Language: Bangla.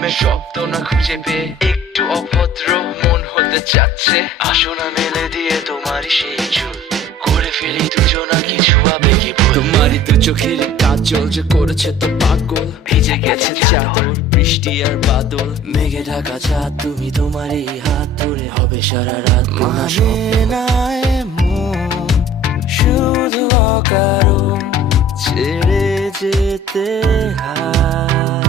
প্রেমের শব্দ না খুঁজে পেয়ে একটু অভদ্র মন হতে চাচ্ছে। আসো না মেলে দিয়ে তোমারই সেই চুল, করে ফেলি দুজনা কিছু আবেগী ভুল। তোমারই দু চোখের কাজল যে করেছে তো পাগল, ভিজে গেছে চাদর বৃষ্টি আর বাদল, মেঘে ঢাকা চাঁদ তুমি তোমারই হাত ধরে হবে সারা রাত। মানে না এমন শুধু অকারণ ছেড়ে যেতে হয়।